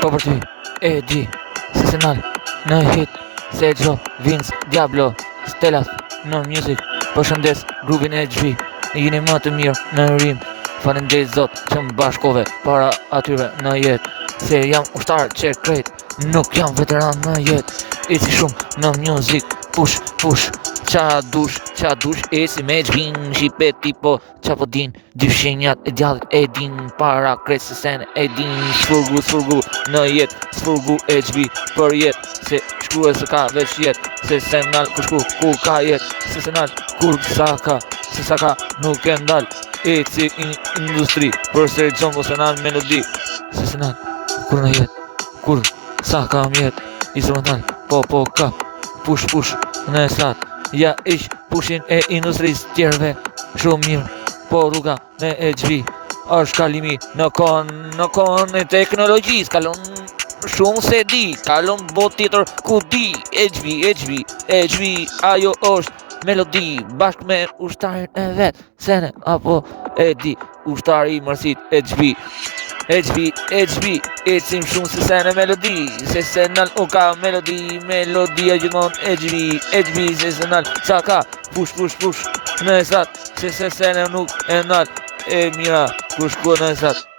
Po për ty, e di, sesional, në hit, Sergio, Vince, Diablo, Stellas, në music, përshëndes grupin e HV, jeni më të mirë në rim, faleminderit zot që më bashkove para atyre në jetë, se jam ushtar që krejt, nuk jam veteran në jetë, eci shumë në music, push, qa dush, eci me gjvin, shqipe tipo, qa po din, dy shenjat e djallit e din, para krejt se sen e din, sfurgu, në jet, sfurgu HB për jet, se shkruje se ka veç jet, se senal ku shku, ku ka jet, se senal kur sa ka nuk e ndal, eci industri, për se gjombo senal melodi, se senal kur në jet, kur sa ka mjet, instrumental, po ka, push, në sat, ja ish pushin e industris tjerve, shumë mirë, po rruga në HV, është kalimi në kon e teknologjis, kalon shumë se di, kalon bot tjetër ku di, HV, ajo është melodi, bashk me ushtarin e vet, sene, apo e di, ushtari i mërësit HV, ecim shumë se sene melodi, se senal u ka melodia gjithmon HV, se senal, sa ka, push, në esat, se sene nuk e nal, e mira, ku shku në esat.